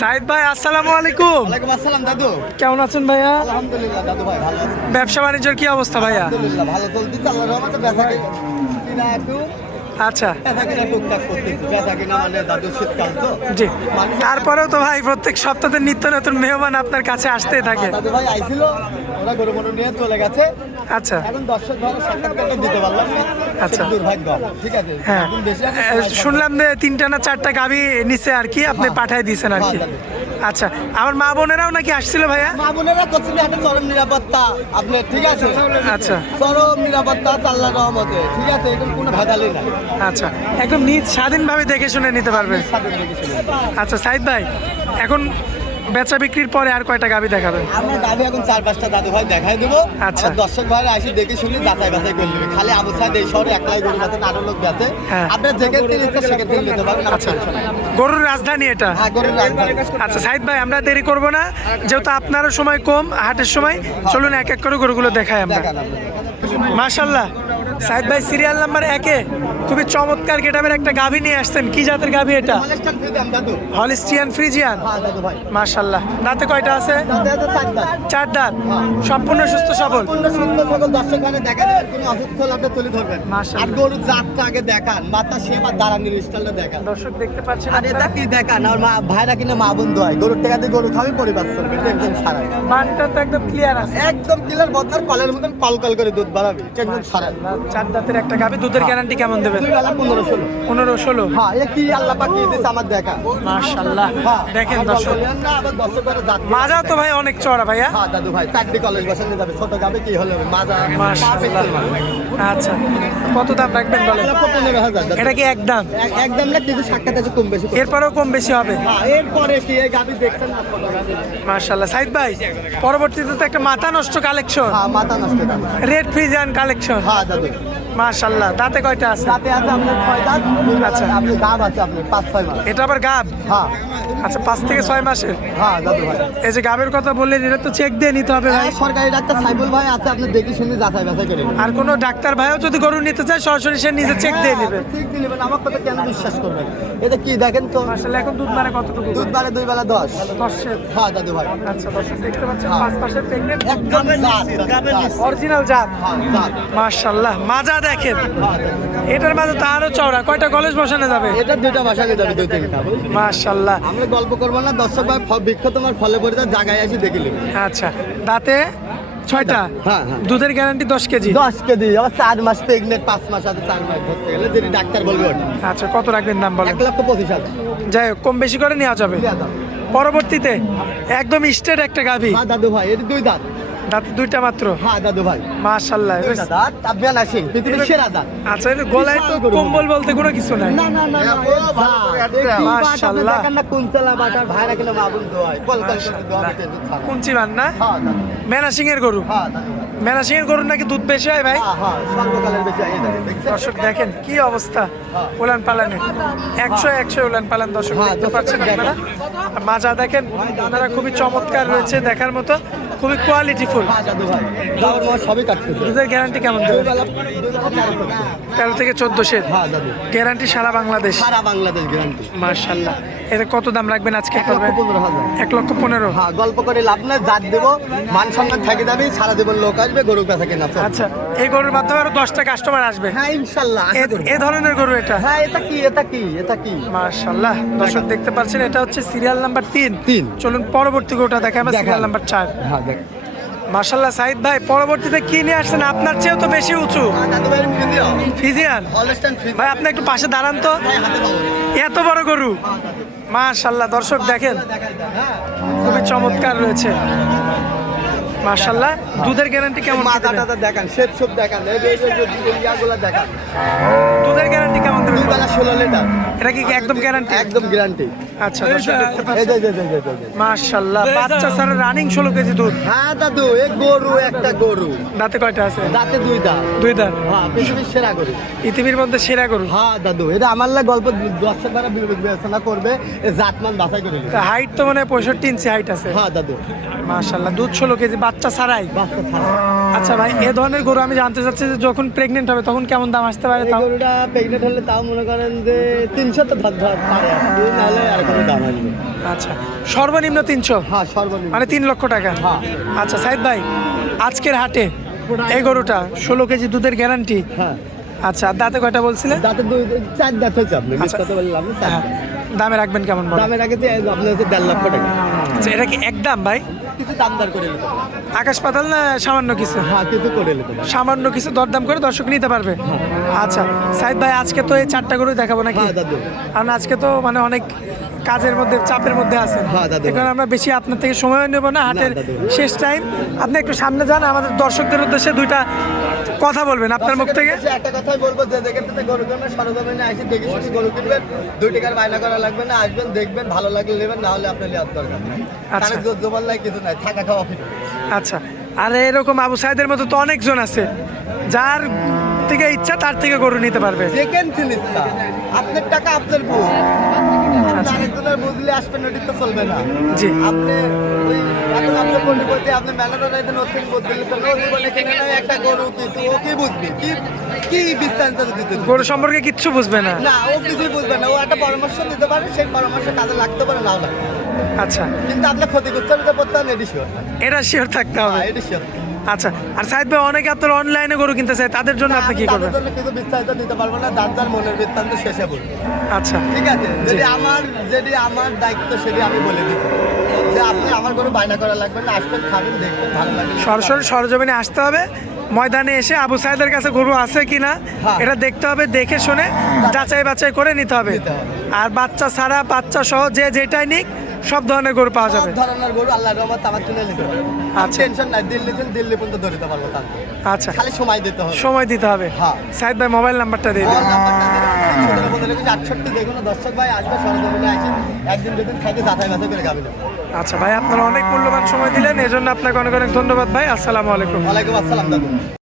সাইদ ভাই আসসালামু আলাইকুম। ওয়ালাইকুম আসসালাম দাদু। কেমন আছেন ভাইয়া? আলহামদুলিল্লাহ দাদু ভাই ভালো আছি। ব্যবসা বাণিজ্যের কি অবস্থা ভাইয়া? আলহামদুলিল্লাহ ভালো চলতেছে, আল্লাহর রহমতে। বেচা কিনা একটু আচ্ছা বেচা কিনা টুকটাক করতেছি। বেচা কিনা মানে দাদু শীতকাল তো। জি, তারপরেও তো ভাই প্রত্যেক সপ্তাহে নিত্য নতুন মেহমান আপনার কাছে আসতেই থাকে। দাদু ভাই আইছিল, ওরা গরু মরু নিয়ে চলে গেছে। আচ্ছা এখন দর্শক ভালো সাক্ষাৎকারটা দিতে পারলাম না। আচ্ছা। খুব দুর্ভাগ্য। ঠিক আছে, হ্যাঁ, এখন বেশি আছে। শুনলাম যে 3টা না 4টা গাভী নিচে আর কি আপনি পাঠাই দিয়েছেন আর কি। আচ্ছা, আমার মা বোনেরাও নাকি আসছিল ভাইয়া? মা বোনেরা করছেন একটা চরম নিরাপত্তা আপনার। ঠিক আছে, আচ্ছা চরম নিরাপত্তা আল্লাহর রহমতে। ঠিক আছে, এখন কোনো ভেজালই নাই। আচ্ছা, একদম নিজ স্বাধীনভাবে দেখে শুনে নিতে পারবেন। আচ্ছা সাইদ ভাই, এখন বেচা বিক্রির পরে আর কয়টা গাভী দেখাবেন? আমরা গাভী এখন 4-5টা দাদু ভাই দেখাই দেবো। আচ্ছা। আর দর্শক ভাই আসি দেখে শুনে যাচাই বাছাই করে নেবে। খালি আবু সাইদ এই শহরে একলাই গরু বেচেন, আরো লোক বেচে। হ্যাঁ। আপনার যেখান থেকে ইচ্ছা সেখান থেকে নিতে পারবেন। আচ্ছা, গরুর রাজধানী এটা। হ্যাঁ, গরুর রাজধানী। আচ্ছা সাইদ ভাই, আমরা দেরি করব না, যেহেতু আপনারও সময় কম, হাটের সময়। চলুন এক এক করে গরুগুলো দেখাই আমরা। দেখান আপনি। মাশাআল্লাহ, সাইদ ভাই সিরিয়াল নাম্বার 1-এ খুবই চমৎকার গেটামের একটা গাভী নিয়ে আসছেন। কি জাতের গাভী এটা? হলস্টাইন ফ্রিজিয়ান দাদু। Holstein Friesian. হ্যাঁ দাদু ভাই। মাশাআল্লাহ, দাঁতে কয়টা আছে? দাদু এত 4 দাঁত। 4 দাঁত, সম্পূর্ণ সুস্থ সবল। পূর্ণ সুস্থ সকল দর্শক ভাই দেখা দেবেন, কোনো অসুস্থ হলে আপনি তুলে ধরবেন। মাশাআল্লাহ। আর গরুর জাতটা আগে দেখান, মাথা শেপ আর দাঁড়ানোর স্টাইলটা দেখান। দর্শক দেখতে পাচ্ছেন আর এটা কি দেখান, আর মা ভাইরা কিনে মা বন্ধু হয়, গরুর টাকা দিয়ে গরু খাবে, পরিবার চলবে। টেনশন ছাড়া বানটা তো একদম ক্লিয়ার আছে। একদম ক্লিয়ার, বদনার কলের মতন কল করে দুধ বাড়াবে। টেনশন ছাড়া 4 দাঁতের একটা গাভী, দুধের গ্যারান্টি কেমন দেবেন? 15-16। 15-16। হ্যাঁ, এ কি আল্লাহ পাক দিয়ে দিয়েছে আমার দেখা। মাশাআল্লাহ, হ্যাঁ, দেখেন আর দর্শক, গল্প লেন না, আবার দর্শকেরা জাত দিয়ে মাজা তো ভাই অনেক চড়া ভাইয়া। হ্যাঁ দাদু ভাই, 4টি কলেজ বসানো যাবে। ছোট গাবে কি হলে হবে? মাজা মাশাআল্লাহ। আচ্ছা, কত দাম রাখবেন বলেন? 15,000 দাদু। এটা কি একদম? একদম না, কিছু সাক্ষাৎ আছে কম বেশি। এরপরেও কম বেশি হবে? হ্যাঁ, এরপরে কি এই গাবি দেখছেন না ছোট গাবি? মাশাআল্লাহ। সাইদ ভাই, পরবর্তীতে তো একটা মাথা নষ্ট কালেকশন, হ্যাঁ, মাথা নষ্ট দাদু। Red Friesian collection. হ্যাঁ দাদু, মাশাআল্লাহ, দাঁতে কয়টা আছে? রাতে আছে আপনার 6 দাঁত। আচ্ছা। আপনি গাব আছে আপনার 5-6 মাস। এটা আবার গাব? হ্যাঁ আচ্ছা, 5 থেকে 6 মাসের। হ্যাঁ দাদু ভাই। এই যে গাবের কথা বললেন, এটা তো চেক দিয়ে নিতে হবে ভাই। সরকারি ডাক্তার সাইবুল ভাই আছে, আপনি দেখে শুনে যাচাই বাছাই করে নেবেন। আর কোনো ডাক্তার ভাইও যদি গরু নিতে চায়, সরাসরি সে নিজে চেক দিয়ে নেবে। ঠিক দিয়ে নেবেন, আমার কথা কেন বিশ্বাস করবেন? এটা কি দেখেন তো, মাশাআল্লাহ, এখন দুধ মানে কতটুকু? দুধ বাড়ে 2 বেলা 10। 10-এর। হ্যাঁ দাদু ভাই, আচ্ছা, দর্শক দেখতে পাচ্ছেন হ্যাঁ। 5 মাসের প্রেগনেন্ট, একদম জাত। অরিজিনাল জাত। হ্যাঁ, জাত। মাশাআল্লাহ, মাজা দেখেন, হ্যাঁ, দাদু। এটার মাঝে তো আরো চওড়া। কয়টা কলেজ বসানো যাবে? এটা 2টা বাসাকে যাবে, 2-3টা। মাশাআল্লাহ। আমরা গল্প করবো না, দর্শক ভাই বৃক্ষ তোমার ফলে পড়ে তার জায়গায় আসি দেখে নেবে। আচ্ছা, দাঁতে 6টা, হ্যাঁ, হ্যাঁ। দুধের গ্যারান্টি 10 কেজি। 10 কেজি, আবার 4 মাস প্রেগনেন্ট, 5 মাস আছে, 4 মাস ধরতে গেলে যদি ডাক্তার বলবে ওটা। আচ্ছা, কত রাখবেন দাম বলেন? 1,25,000। যাই হোক, কম বেশি করে নেওয়া যাবে। দিয়া দাও। পরবর্তীতে একদম স্টেট একটা গাভী, হ্যাঁ দাদু ভাই, এর 2 দাঁত। দাঁতে 2টা মাত্র। হ্যাঁ দাদু ভাই, মাশাআল্লাহ। 2টা দাঁত। আফগান আসিং, পৃথিবীর সেরা দাঁত। আচ্ছা, এর গলায় তো কম্বল বলতে কোনো কিছু নাই। না না না, মাশাআল্লাহ। দেখেন না কোন চালা বাটার ভাইরা কিনা মাবুল দোয়, কল কল করে দোয়া টেনশন ছাড়া। কুঞ্চি মান না? হ্যাঁ দাদু। মেনা সিং এর গরু। হ্যাঁ দাদু। মেনা সিং এর গরুর নাকি দুধ বেশি হয় ভাই। হ্যাঁ হ্যাঁ, সর্বকালের বেশি আইয়ে দেখেন, দেখছেন? দর্শক দেখেন কি অবস্থা উলান পালানের, 100 উলান পালান দর্শক হ্যাঁ, দেখতে দর্শক পাচ্ছেন দেখেন। আপনারা। আর মাজা দেখেন, আপনারা খুবই চমৎকার রয়েছে দেখার মতো, খুবই কোয়ালিটিফুল। হ্যাঁ দাদু ভাই, গাওয়ার মাছ সবই কাটতেছে। দুধের গ্যারান্টি কেমন দেবেন? 13 থেকে 14 হ্যাঁ দাদু, গ্যারান্টি সারা বাংলাদেশ। সারা বাংলাদেশ গ্যারান্টি। মাশাআল্লাহ। এর কত দাম রাখবেন আজকে করবেন? 1,15,000। 1,15,000। হ্যাঁ, গল্প করে লাভ নাই, জাত দেবো, মান সম্মান থাকে যাবে, সারা জীবন লোক আসবে, গরু বেচা কেনা চলবে। আচ্ছা, এই গরুর মাধ্যমে আরো 10টা কাস্টমার আসবে। হ্যাঁ ইনশাল্লাহ, আশা করি। এ ধরনের গরু এটা। হ্যাঁ, এটা কি এটা কি এটা কি? মাশাআল্লাহ, দর্শক দেখতে পাচ্ছেন, এটা হচ্ছে সিরিয়াল নাম্বার 3। চলুন পরবর্তী গরুটা দেখে আমরা, সিরিয়াল নাম্বার 4। হ্যাঁ দেখ। মাশাআল্লাহ সাইদ ভাই, পরবর্তীতে কি নিয়ে আসছেন? আপনার চেয়েও তো বেশি উঁচু। দাদু ভাই ভিডিও ফিজিয়ান হলস্টাইন ফ্রিজিয়ান। ভাই, আপনি একটু পাশে দাঁড়ান তো। হ্যাঁ, হাতে পাবো। এত বড় গরু, মাশাআল্লাহ। দর্শক দেখেন, হ্যাঁ, খুবই চমৎকার রয়েছে। মাশাআল্লাহ। দুধের গ্যারান্টি কেমন কি মাথা দেবেন? টাথা দেখান, শেপ সব দেখান, এই যে ইয়াগুলো দেখান। দুধের গ্যারান্টি কেমন দেবেন? 2 বেলা 16 লিটার, এটা কি একদম গ্যারান্টি? একদম গ্যারান্টি। আচ্ছা, দর্শক দেখতে এই পাচ্ছেন, যে এই যে এই যে, এই যে। মাশাআল্লাহ, বাচ্চা ছাড়া রানিং 16 কেজি দুধ। হ্যাঁ দাদু, এক গরু একটা গরু, দাঁতে কয়টা আছে? রাতে 2 দাঁত। 2 দাঁত। হ্যাঁ, পৃথিবীর সেরা গরু। পৃথিবীর মধ্যে সেরা গরু। হ্যাঁ দাদু, এটা আমার লা গল্প দর্শক দ্বারা বিবেচনা করবে, এ জাতমান বাছাই করে নেবে। হাইট তো মানে 65 ইঞ্চি হাইট আছে। হ্যাঁ দাদু, মাশাআল্লাহ, দুধ 16 কেজি, বাচ্চা ছাড়াই। বাচ্চা ছাড়া। আচ্ছা ভাই, এ ধরনের গরু আমি জানতে চাচ্ছি যে যখন প্রেগনেন্ট হবে তখন কেমন দাম আসতে পারে? এই তাও গরুটা প্রেগনেন্ট হলে তাও মনে করেন যে 300 তো ধর পারে আসবে, নাহলে আর কোনো দাম আসবে। আচ্ছা, সর্বনিম্ন 300, হ্যাঁ সর্বনিম্ন। মানে 3 লক্ষ টাকা। হ্যাঁ। আচ্ছা সাইদ ভাই, আজকের হাটে এই গরুটা 16 কেজি দুধের গ্যারান্টি। হ্যাঁ আচ্ছা, আর দাঁতে কয়টা বলছিলেন? দাঁতে 4 দাঁত হয়েছে, আপনি আচ্ছা। কত বললাম না, 4 হ্যাঁ, দাঁত। দামে রাখবেন কেমন বলেন? দামের আগে যে আপনার হচ্ছে 1.5 লক্ষ টাকা। আচ্ছা, এটা কি একদম ভাই? কিছু দামদার করে নিতে হবে। আকাশ পাতাল না সামান্য কিছু? হ্যাঁ কিছু করে নিতে হবে। সামান্য কিছু দরদাম করে দর্শক নিতে পারবে। আচ্ছা সাইদ ভাই, আজকে তো এই 4টা গরু দেখাবো নাকি? হ্যাঁ দাদু। কারণ আজকে তো মানে অনেক কাজের মধ্যে, চাপের মধ্যে আছেন। হ্যাঁ, দাদু। এখন আমরা বেশি আপনার থেকে সময় নেব না, হাটের দাদু। শেষ টাইম। আপনি একটু সামনে যান, আমাদের দর্শকদের উদ্দেশ্যে দুইটা কথা বলবেন আপনার মুখ থেকে। দর্শকের একটা কথাই বলবো, যে দেখেন তুমি গরু কিনবেন সরজমিনে এসে দেখে শুনে গরু কিনবেন, 2 টাকার বায়না করা লাগবে না, আসবেন দেখবেন, ভালো লাগলে নেবেন, না হলে আপনার নেওয়ার দরকার নেই। আচ্ছা। কারণ জোর নাই, কিছু নাই, থাকা খাওয়া ফ্রি। আচ্ছা, আর এরকম আবু সাইদের মতো তো অনেকজন আছে, যার থেকে ইচ্ছা তার থেকে গরু নিতে পারবে। দেখেন জিনিসটা, আপনার টাকা আপনার বুঝ, আপনি আরেকজনের বুঝলে আসবেন, ওটি তো চলবে না। জি। আপনি ওই এখন আপনার পরিবর্তে আপনি ম্যানেজার রাইতে নতুন বদলে তো জীবনে কিনে নেয় একটা গরু, কিন্তু ও কি বুঝবে, কি কি বিস্তারিত দিতে দিবে? গরু সম্পর্কে কিচ্ছু বুঝবে না। না, ও কিছুই বুঝবে না, ও একটা পরামর্শ দিতে পারে, সেই পরামর্শ কাজে লাগতে পারে, নাও লাগতে পারে। আচ্ছা, কিন্তু আপনার ক্ষতিগ্রস্ত হতে করতে হবে, এটি শিওর। এটা শিওর থাকতে হবে। এটি শিওর। আচ্ছা, আর সাইদ ভাই, অনেকে আপনার অনলাইনে গরু কিনতে চায়, তাদের জন্য আপনি কি করবেন? তাদের জন্য কিছু বিস্তারিত দিতে পারবো না, যার যার মনের বৃত্তান্ত শেষে বলবো। আচ্ছা, ঠিক আছে, যদি আমার দায়িত্ব সেটি আমি বলে দিচ্ছি, যে আপনি আমার কোনো বায়না করা লাগবে না, আসবেন, খাবেন, দেখবেন, ভালো লাগবে। সরাসরি সরজমিনে আসতে হবে, ময়দানে এসে আবু সাইদের কাছে গরু আছে কিনা হ্যাঁ। এটা দেখতে হবে, দেখে শুনে যাচাই বাছাই করে নিতে হবে। নিতে হবে। আর বাচ্চা ছাড়া, বাচ্চা সহ যে যেটাই নিক, সব ধরনের গরু পাওয়া যাবে। সব ধরনের গরু আল্লাহর রহমত আমার তুলে নিতে পারবো। আচ্ছা। টেনশন নাই, দিল্লি পর্যন্ত ধরতে পারবো, তার আচ্ছা, খালি সময় দিতে হবে। সময় দিতে হবে। হ্যাঁ। সাইদ ভাই, মোবাইল নাম্বারটা দিয়ে দিন। মোবাইল নাম্বারটা দিলে 68 যে কোনো দর্শক ভাই আসবে, সরজমিনে আসেন, একদিন দুদিন খাইতে যাচাই বাছাই করে গাবিন। আচ্ছা ভাই, আপনারা অনেক মূল্যবান সময় দিলেন, এজন্য আপনাকে অনেক অনেক ধন্যবাদ ভাই। আসসালামু আলাইকুম। ওয়ালাইকুম আসসালাম দাদু।